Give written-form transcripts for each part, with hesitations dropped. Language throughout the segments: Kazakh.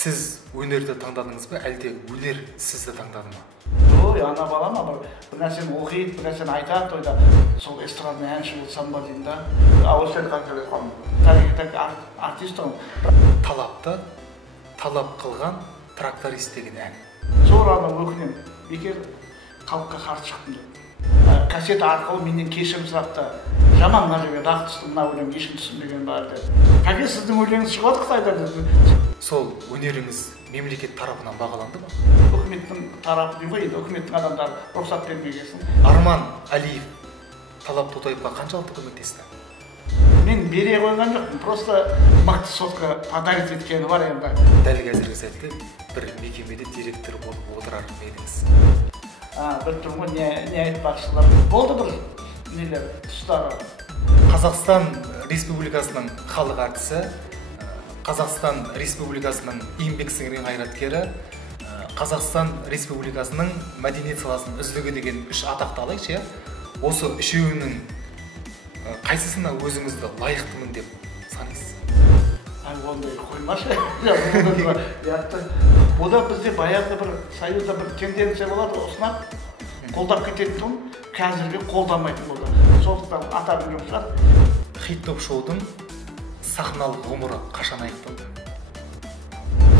Сіз өнерді таңдадыңыз ба, әлде өнер сізді таңдады ма? Ой, ана балама бір нәрсені оқиды, бір нәрсені айтады, ойда сол эстрадный әнші болсам ба деймін да. Осы тарихтағы артистім. Талапты талап қылған тракторист деген ән. Sonra өкінем, бекер халыққа қарсы шықтым деп. Кассета арқылы менен кешірім сұрақты. Жаман мына жерге дақ түсті, мына өлең ешкім түсінбеген бар деп. Кәке сіздің өлеңіңіз шығады Қытайда деді. Сол өнеріңіз мемлекет тарапынан бағаланды ма? Үкіметтің тарапы дейді ғой, енді үкіметтің адамдары рұқсат бермегесін. Арман Алиев Талап Тотаевқа қаншалықты көмектесті? Мен бере қойған жоқпын, просто мықты сотқа подарить еткені бар енді. Дәл қазіргі сәтте бір мекемеде директор болып отырар едіңіз. Бір тұрмы не айтпақшылар. Болды бір нелер, тұстары. Қазақстан Республикасының халық артисі, Қазақстан Республикасының еңбек сіңірген қайраткері, Қазақстан Республикасының мәдениет саласының үздігі деген 3 атақты алайықшы, иә? Осы үшеуінің қайсысына өзіңізді лайықтымын деп санайсыз? Ондай қоймашы. Бұда бізде баяғы бір союзда бір тенденция болады, ұсынап, қолдап кететін, қазірге қолдамайтын болды. Сондықтан атағын жоқ шығар. Хит топ шоудың сахналық ғұмыры қашан аяқталды?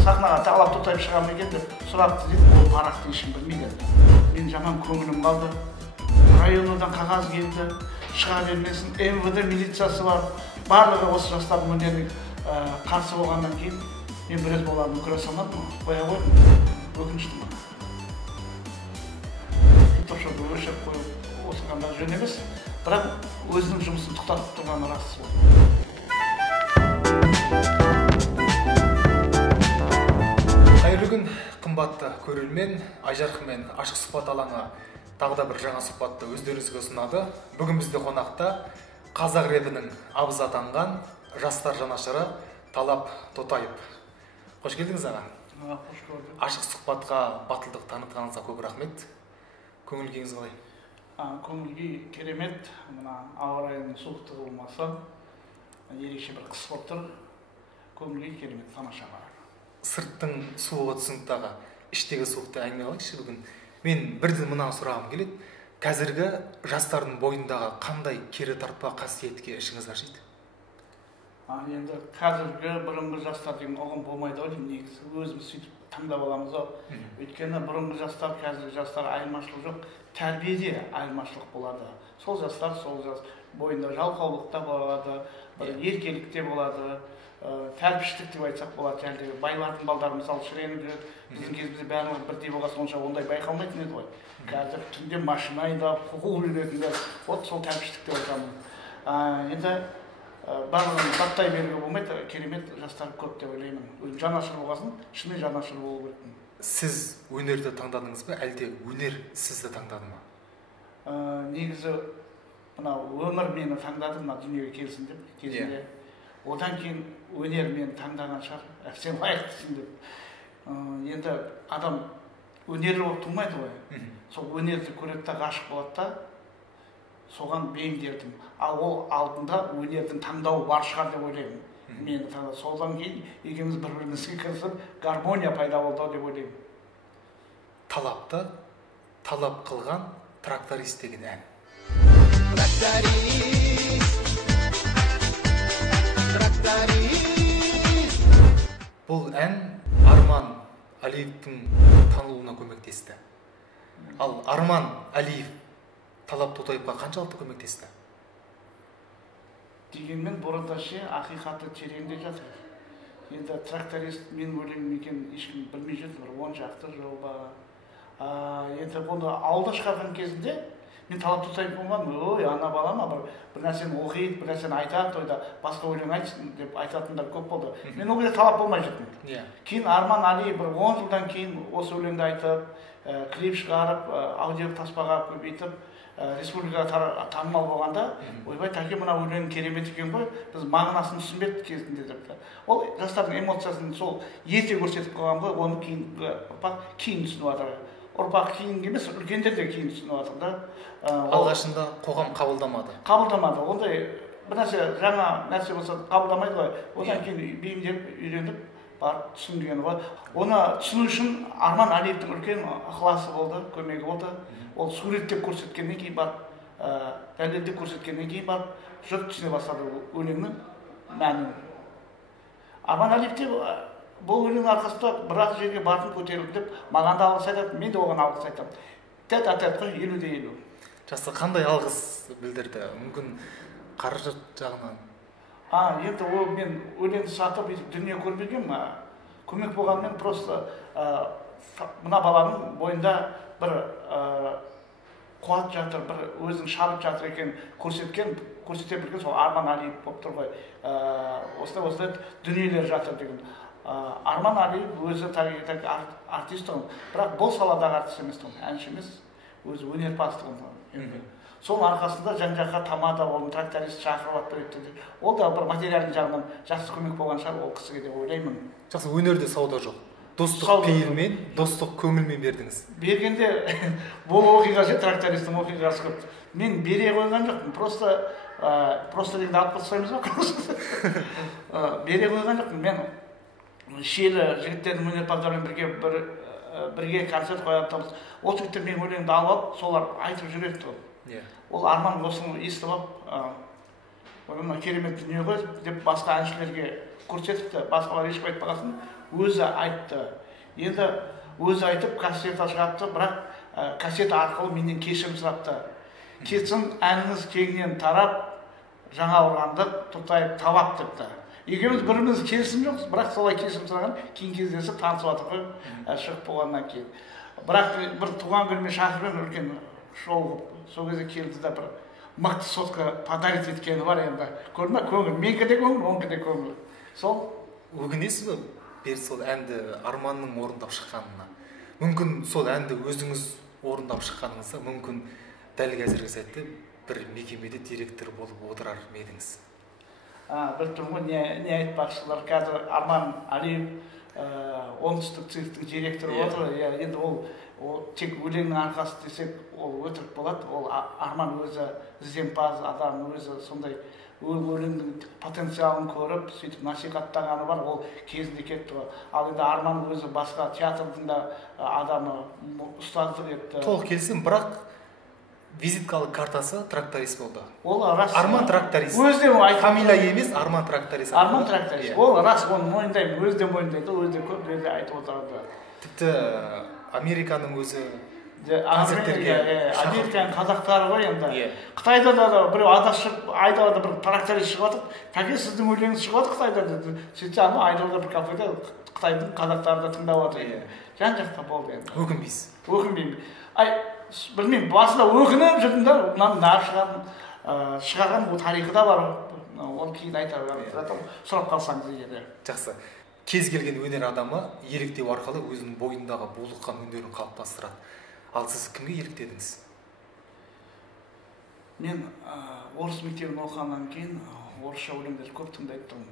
Сахнаға Талап Тотаев шығамын екен деп сұрақты дейді, ол парақты ешкім білмеген. Мен жаман көңілім қалды. Районыдан қағаз келді, шыға бермесін, МВД милициясы бар. Барлығы осы жастардың өнеріне қарсы болғаннан кейін мен біраз боларын өкіре санадым, қоя қойдым, өкінішті ма. Хит-топ-шоуды өршеп қойып осығанда жөн емес, бірақ өзінің жұмысын тоқтатып тұрғаны рас болды. Қайырлы күн, қымбатты көрермен, Айжарқымен ашық сұхбат алаңы тағы да бір жаңа сұхбатты өздеріңізге ұсынады. Бүгін бізде қонақта қазақ ребінің абыз атанған жастар жанашыры Талап Тотаев. Қош келдіңіз аға. Қош көрдім. Ашық сұхбатқа батылдық танытқаныңызға көп рахмет. Көңіл күйіңіз қалай? Көңіл күй керемет. Мына ауа райының суықтығы болмаса, ерекше бір қыс болып тұр. Көңіл күй керемет, тамаша бар. Сырттың суығы түсініктағы, іштегі суықты әңгіме қылайықшы бүгін. Мен бірден мына сұрағым келеді. Қазіргі жастардың бойындағы қандай кері тартпа қасиетке ішіңіз ашиды? Енді қазіргі бұрынғы жастар деген оғын болмайды ғой деймін, негізі өзіміз сөйтіп таңдап аламыз ғой. Өйткені бұрынғы жастар, қазіргі жастар айырмашылық жоқ, тәрбиеде айырмашылық болады. Сол жастар бойында жалқаулықта болады, еркелікте болады, тәрбіштік деп айтсақ болады. Және байлардың балдары мысалы шіреніп жүреді, біздің кезімізде бәрінің бірдей болған сонша ондай байқалмайтын еді ғой. Қазір түнде машина айдап, қуып жүретіндер, вот сол тәрбіштік деп айтамын. Енді барлығын таптай беруге болмайды, керемет жастар көп деп ойлаймын. Өзім жанашыр болғасын, шыны жанашыр болу керекпін. Сіз өнерді таңдадыңыз ба, әлде өнер сізді таңдады ма? Негізі өмір мені таңдады, дүниеге келсін деп кезінде. Одан кейін өнер мені таңдаған шығар, сен лайықтысың деп. Енді адам өнерлі болып тумайды ғой. Сол өнерді көреді де ғашық болады да, соған бейімделдім. Ал ол алдында өнердің таңдауы бар шығар деп ойлаймын. Мені таңдады. Содан кейін екеуміз бір-бірімізге кірісіп, гармония пайда болды деп ойлаймын. Талапты талап қылған тракторист деген ән. Бұл ән Арман Алиевтің танылуына көмектесті. Ал Арман Алиев Талап Тотаевқа қаншалықты көмектесті? Дегенмен бұрында ақиқаты тереңде жатыр. Енді тракторист мен өлеңім екен ешкім білмей жүрді, бір 10 шақты жыл ба. Енді бұны ауылда шығарған кезінде мен Талап Тотаев болмадым. Ой, ана балама бір нәрсені оқиды, бір нәрсені айтады, ойда басқа өлең айтсын деп айтатындар көп болды. Мен ол кезде талап болмай жүрдім. Кейін Арман Алиев бір 10 жылдан кейін осы өлеңді айтып, клип шығарып, аудио таспаға көбейтіп, республикаға танымал болғанда, ойбай, тәке мына өлең керемет екен ғой, біз мағынасын түсінбедік кезінде депті. Ол жастардың эмоциясын сол ерте көрсетіп қойған ғой, оны кейін түсініп жатыр. Ұрпақ кейін емес, үлкендер де кейін түсініп жатыр да. Алғашында қоғам қабылдамады. Қабылдамады. Ондай бір нәрсе жаңа нәрсе болса қабылдамайды ғой. Одан кейін бейімделіп, үйреніп, барып түсінгені ғой. Оны түсіну үшін Арман Алиевтің үлкен ықыласы болды, көмегі болды. Ол суреттеп көрсеткеннен кейін барып, дәлелдеп көрсеткеннен кейін барып, жұрт түсіне бастады өлеңнің мәнін. Арман Алиев те бұл өлеңнің арқасында біраз жерге бардым, көтерілдім деп, маған да алғыс айтады, мен де оған алғыс айтамын. Тет-а-тет қой, 50-50. Жақсы, қандай алғыс білдірді? Мүмкін қаражат жағынан? Енді ол мен өлеңді сатып дүние көрмеген, көмек болғанмен просто мына баланың бойында бір қуат жатыр, бір өзін шабыт жатыр екен көрсете білген сол Арман Алиев болып тұр ғой. Осылай дүниелер жатыр деген. Арман Алиев өзі тарихи артист тұғын, бірақ бұл саладағы артист емес тұғын, әнші емес, өзі өнерпаз тұғын. Сол арқасында жан-жаққа тамада оның тракторист шақырып береді. Ол да бір материалдың жағынан жақсы көмек болған шығар ол кісіге деп ойлаймын. Жақсы, өнерде сауда жоқ. Достық пейілмен, достық көңілмен бердіңіз. Бергенде бұл оқиға ше, трактористтің оқиғасы көп. Мен бере қойған жоқпын, просто дегенде алып қылсаймыз ба? Бере қойған жоқпын. Мен шиелі жігіттердің өнерпаздармен бірге концерт қоятымыз. Ол жігіттер мен өлеңді алып, солар айтып жүреді. Ол Арман осыны естіп алып, оны керемет дүние ғой деп басқа әншілерге көрсетіпті, басқалар ешкім айтпағасын, өзі айтты. Енді өзі айтып кассета шығарыпты, бірақ кассета арқылы менен кешірім сұрапты. Кетсін әніңіз кеңінен тарап, жаңа ұрғандық тұтайып табап депті. Екеуміз біріміз келісім жоқпыз, бірақ солай кешірім сұраған, кейін кездесіп танысып жатыр ғой, шығып болғаннан кейін. Бірақ бір туған күніме шақырып үлкен шоу қылып, сол кезде келді да бір мықты сотка подарить еткені бар енді. Көрме көңіл, менікі де көңіл, оныкі де көңіл. Сол өкінесіз бе? Бері сол әнді Арманның орындап шыққанына. Мүмкін сол әнді өзіңіз орындап шыққаныңызда, мүмкін дәл қазіргі сәтте бір мекемеде директор болып отырар ма едіңіз? Білдім ғой, не айтпақшылар. Қазір Арман Алиев оңтүстік цирктің директоры отыр. Енді ол тек өлеңнің арқасы десек, ол өтірік болады. Ол Арман өзі ізденімпаз адам, өзі сондай өлеңнің потенциалын көріп, сөйтіп насихаттағаны бар, ол кезінде кетті ғой. Ал енді Арман өзі басқа театрдың да адамы, ұстаздық етті. Толық келісем, бірақ визиткалық картасы тракторист болды. Ол рас. Арман тракторист. Фамилия емес, Арман тракторист. Арман тракторист. Ол рас, оны мойындаймын, өзі де мойындайды, өзі де көп жерде айтып отырады. Тіпті Американың өзі Американың қазақтары ғой енді. Қытайда да біреу адасып, айдалада бір тракторист шығып жатыр. Кәке, сіздің өлеңіңіз шығып жатыр Қытайда деді. Сөйтсе, айдалада бір кафеде Қытайдың қазақтары да тыңдап отыр. Жан-жақта болды енді. Өкінбейсіз? Өкінбеймін. Білмеймін, басында өкініп жүрдім да, мынаны шығарған тарихы да бар. Оны кейін айтарым, сұрап қалсаңыз егер. Жақсы. Кез келген өнер адамы еліктеу арқылы өзінің бойындағы булыққан өнерін қалыптастырады. Ал сіз кімге еліктедіңіз? Мен орыс мектебін оқығаннан кейін орысша өлеңдер көп тыңдайтын.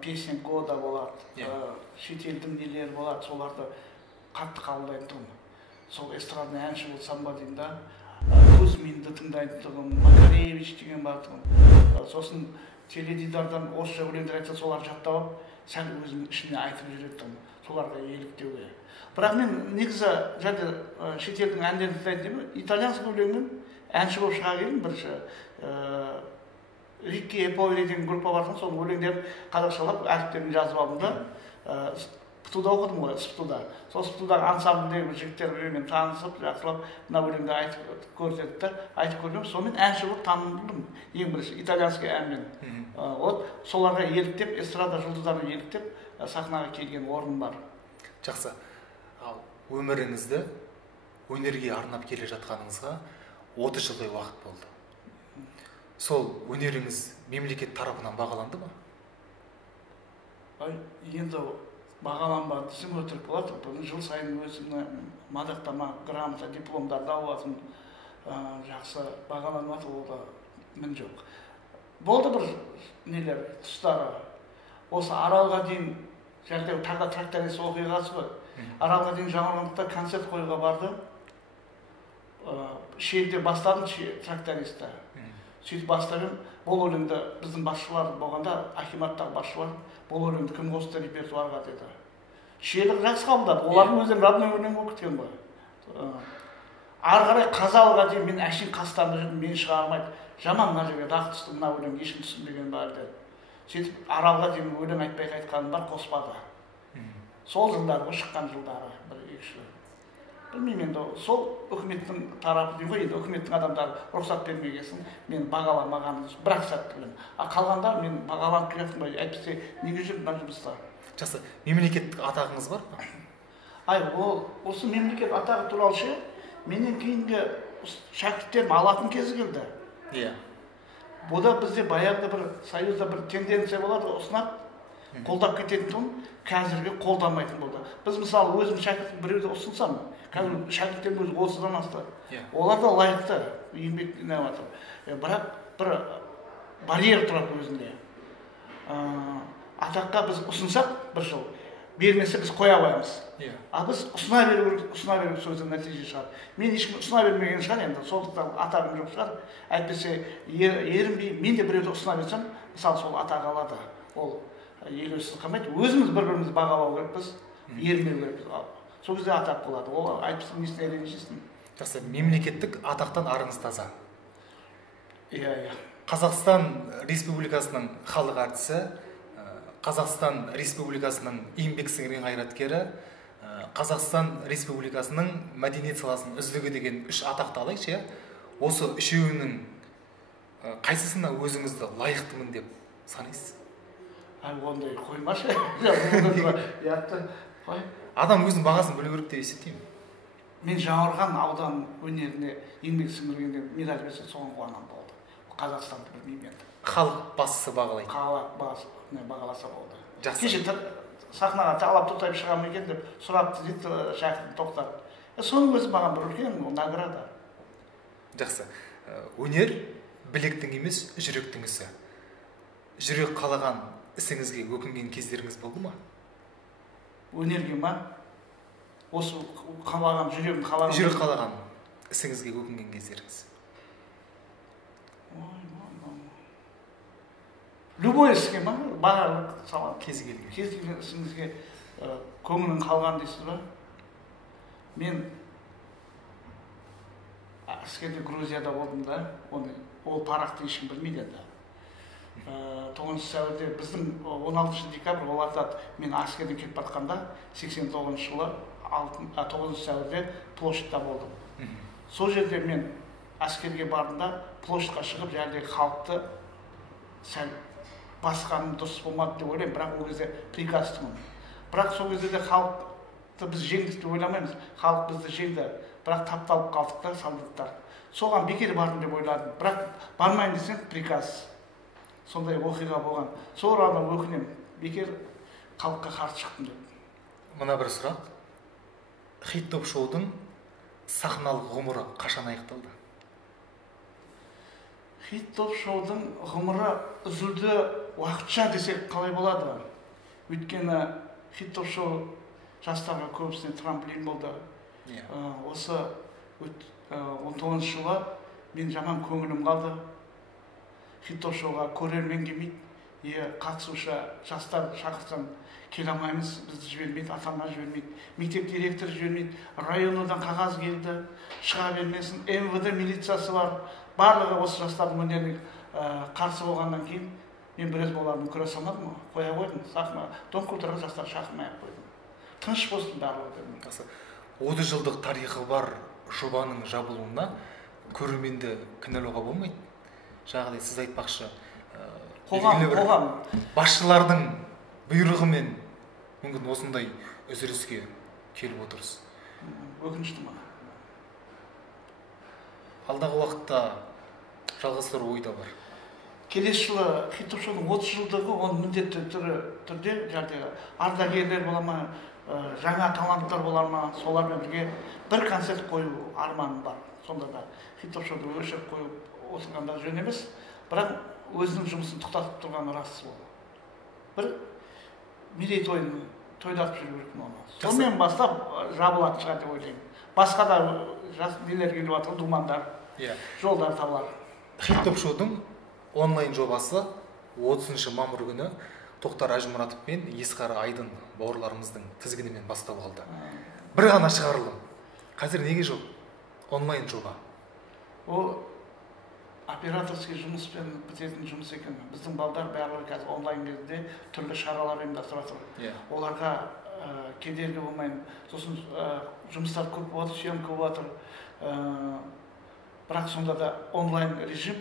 Песня года болады, шетелдің нелері болады, соларды қатты қабылдайтын. Сол эстрадный әнші болсам ба деймін да, Кузьминді тыңдайтын, Макаревич деген бар. Сосын теледидардан орысша өлеңдер айтса, солар жаттап алып, сәл өзімнің ішіне айтып жүретін, соларға еліктеуге. Бірақ мен негізі шетелдің әндерін тыңдайтын, итальянский өлеңмен әнші болып шыға келдім бірінші. Рикки Эповери деген группа бар, сол өлеңдерін қазақшалап әріптерін жазып алдым да. СПТУ-да оқыдым ғой, СПТУ-да. Сол СПТУ-дағы ансамбльдегі жігіттермен танысып, жақсылап мына өлеңді айтып көрсетті, айтып көрдім. Сонымен әнші болып танылдым, ең бірінші итальянский әнмен. Соларға еліктеп, эстрада жұлдыздарына еліктеп, сахнаға келген орын бар. Жақсы. Ал өміріңізді өнерге арнап келе жатқаныңызға 30 жылдай уақыт болды. Сол өнеріңіз мемлекет тарапынан бағаланды ма? Енді бағаланбады десем өтірік болады. Жыл сайын өзімді мадақтама, грамота, дипломдарды алатын жақсы бағаланбады, ол да мін жоқ. Болды бір нелер, тұстары. Осы Аралға дейін, тағы тракторист оқиғасы ғой. Аралға дейін Жаңаарқандықта концерт қоюға барды. Шелде бастадым трактористті. сөйтіп бастаған. Бұл өлеңді біздің басшылар болғанда, акиматтағы басшылар бұл өлеңді кім қосты репертуарға деді. Шиелік жақсы қабылдады, олардың өзінің родной өлең болып кеткен ғой. Ары қарай Қазалыға дейін мен әшейін қастарында жүрдім, мені шығармайды. Жаман мына жерге дақ түсті, мына өлең ешкім түсінбеген бар деді. Сөйтіп Аралға дейін өлең айтпай қайтқаным бар, қоспады. Сол жылдары, шыққан жылдары, бір-екі жыл. Білмеймін енді, сол үкіметтің тарапы деймін ғой, енді үкіметтің адамдары рұқсат бермегесін, мен бағаламағанын бір-ақ сәт білем. Қалғандар мен бағаланып келетін ғой, әйтпесе неге жүрмін мына жұмыста. Жақсы, мемлекеттік атағыңыз бар ма? Осы мемлекет атағы туралы ше, менен кейінгі шәкірттерім алатын кезі келді. Иә. Бұда бізде баяғыда бір союзда бір тенденция болады, ұсынады, қолдап кететін, қазірге қолдамайтын болды. Біз мысалы өзім шәкіртім біреуді ұсынсам, қазір шәкірттерім өзі 30-дан асты. Олар да лайықты еңбек нәватыр. Бірақ бір барьер тұрады өзінде. Атаққа біз ұсынсақ бір жыл, бермесе біз қоя қоямыз. Біз ұсына беру сөздің нәтиже шығар. Мен ешкім ұсына бермеген шығар, енді сондықтан атағым жоқ шығар. Әйтпесе ерінбей, мен де біреуді ұсына берсем, мысалы сол атақ алады. Ол елеусіз қалмайды. Өзіміз бір-бірімізді бағалау керекпіз, ерінбеу керекпіз. Сол кезде атақ болады. Ол әйтпесе несіне ренжисің. Жақсы, мемлекеттік атақтан арыңыз таза. Иә. Қазақстан Республикасының халық әртісі, Қазақстан Республикасының еңбек сіңірген қайраткері, Қазақстан Республикасының мәдениет саласының үздігі деген 3 атақты алайықшы. Осы үшеуінің қайсысына өзіңізді лайықтымын деп санайсыз? Ондай қоймашы. Адам өзінің бағасын білу керек деп есептеймін. Мен Жаңаарқан аудан өнеріне еңбек сіңіргенде медаль берсе соған қуанам болды. Қазақстанды білмеймін енді. Халық басшысы бағалайды. Халық бағаласа болды. Жақсы. Кеше сахнаға талап тоқтап шығамын екен деп сұрапты дейді шәкіртім тоқтап. Соның өзі маған бір үлкен награда. Жақсы. Өнер білектің емес, жүректің ісі. Жүрек қалаған ісіңізге өкінген кездеріңіз болды ма? Өнерге ма? Осы қалаған, жүрегім қалаған. Жүрек қалаған ісіңізге өкінген кездеріңіз. Любой іске ма? Барлық салам. Кезі келген. Кез келген ісіңізге көңілің қалған дейсіз ба? Мен әскерде Грузияда болдым да, ол парақты ешкім білмейді енді. 9 сәуірде біздің 16 декабрь ол атады, мен әскерден кетіп батқанда 89 жылы 9 сәуірде площадьта болдым. Сол жерде мен әскерге бардымда площадьқа шығып жердегі халықты сәл басқаным дұрыс болмады деп ойлаймын, бірақ ол кезде приказ-тымын. Бірақ сол кезде де халықты біз жеңдік деп ойламаймыз, халық бізді жеңді, бірақ тапталып қалдық та солдаттар. Соған бекер бардым деп ойладым, бірақ бармайын десем приказ. Сондай оқиға болған. Сол арада өкінем, бекер халыққа қарсы шықтым деп. Мына бір сұрақ. Хит топ шоудың сахналық ғұмыры қашан аяқталды? Хит топ шоудың ғұмыры үзілді уақытша десек қалай болады? Өйткені хит топ шоу жастарға көбісіне трамплин болды. Осы 19 жылы мен жаман көңілім қалды. Хит топ шоуға көрермен келмейді, қатысушы жастар шақырсам келе алмаймыз, бізді жібермейді, ата-ана жібермейді, мектеп директоры жібермейді, райондан қағаз келді, шыға бермесін, МВД милициясы бар, барлығы осы жастардың өнеріне қарсы болғаннан кейін мен біраз олардың көре салмадым, қоя қойдым, сахна донкультарға жастар шақырмай-ақ қойдым. Тыныш болсын барлығы. 30 жылдық тарихы бар жобаның жабылуына көрерменді кінәлауға болмайды. Жаңағыдай сіз айтпақшы, қоғам басшылардың бұйрығымен мүмкін осындай үзіліске келіп отырсыз. Өкінішті ма? Алдағы уақытта жалғастыру ойда бар. Келесі жылы хит топ шоудың 30 жылдығы, оның міндетті түрде ардагерлер бола ма, жаңа таланттар болар ма, солармен бірге бір концерт қою арманым бар. Сонда да хит топ шоуды өшіріп қою осынғанда жөн емес, бірақ өзінің жұмысын тоқтатып тұрғаны рас болды. Бір мерейтойын тойлатып жүру керек оны. Сонымен бастап жабылатын шығар деп ойлаймын. Басқа да нелер келіп жатыр, думандар, жолдар табылар. Хит топ шоудың онлайн жобасы 30 мамыр күні Тоқтар Ажмұратов пен Есқары Айдын бауырларымыздың тізгінімен бастап алды. Бір ғана шығарылым. Қазір неге жоқ? Онлайн жоба. Ол операторский жұмыспен бітетін жұмыс екен. Біздің балдар барлығы қазір онлайн кезінде түрлі шаралар ұйымдастырып жатыр. Оларға кедергі болмайын. Сосын жұмыстар көп болады, съемка болады. Бірақ сонда да онлайн режим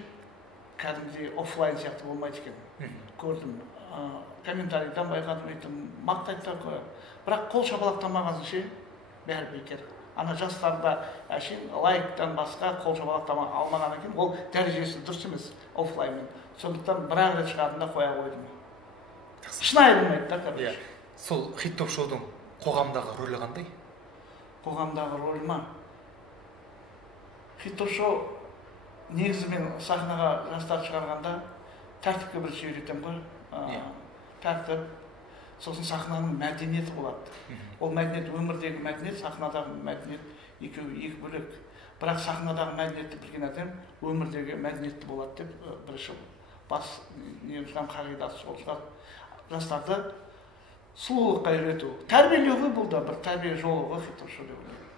кәдімгідей офлайн сияқты болмайды екен. Көрдім. Комментарийдан байқадым, мақтайды да. Бірақ қол шапалақтамағансы ше, бәрі бекер. Ана жастарда әшейін лайктан басқа қол шапалақтама алмаған екен, ол дәрежесі дұрыс емес офлайнмен. Сондықтан бір-ақ рет шығардым да қоя қойдым. Шынайы болмайды да, короче. Сол хит топ шоудың қоғамдағы рөлі қандай? Қоғамдағы рөлі ма? Хит топ шоу негізі мен сахнаға жастар шығарғанда тәртіпке бірінші үйретем ғой. Тәртіп, сосын сахнаның мәдениеті болады. Ол мәдениет өмірдегі мәдениет, сахнадағы мәдениет екі бөлек. Бірақ сахнадағы мәдениетті білген адам өмірдегі мәдениетті болады деп бірінші бас негізген қағидасы сол шығар. Жастарды сұлулыққа үйрету. Тәрбиелеуге бұл да бір тәрбие жолы ғой хит топ шоу деп ойлаймын.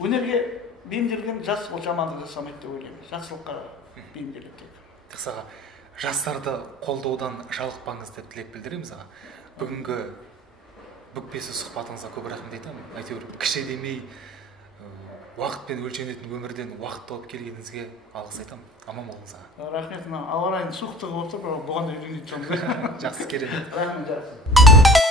Өнерге бейімделген жас ол жамандық жасамайды деп ойлаймын. Жақсылыққа бейімделеді. Қысаға жастарды қолдаудан жалықпаңыз деп тілек білдіреміз аға. Бүгінгі бүкпесіз сұхбатыңызға көп рахмет айтамын. Әйтеуір кіші демей уақытпен өлшенетін өмірден уақыт тауып келгеніңізге алғыс айтамын. Аман болыңыз аға. Рахмет. Ауа райының суықтығы болып тұр, бұған да үйренейін. Жақсы, керемет. Рахмет, жақсы.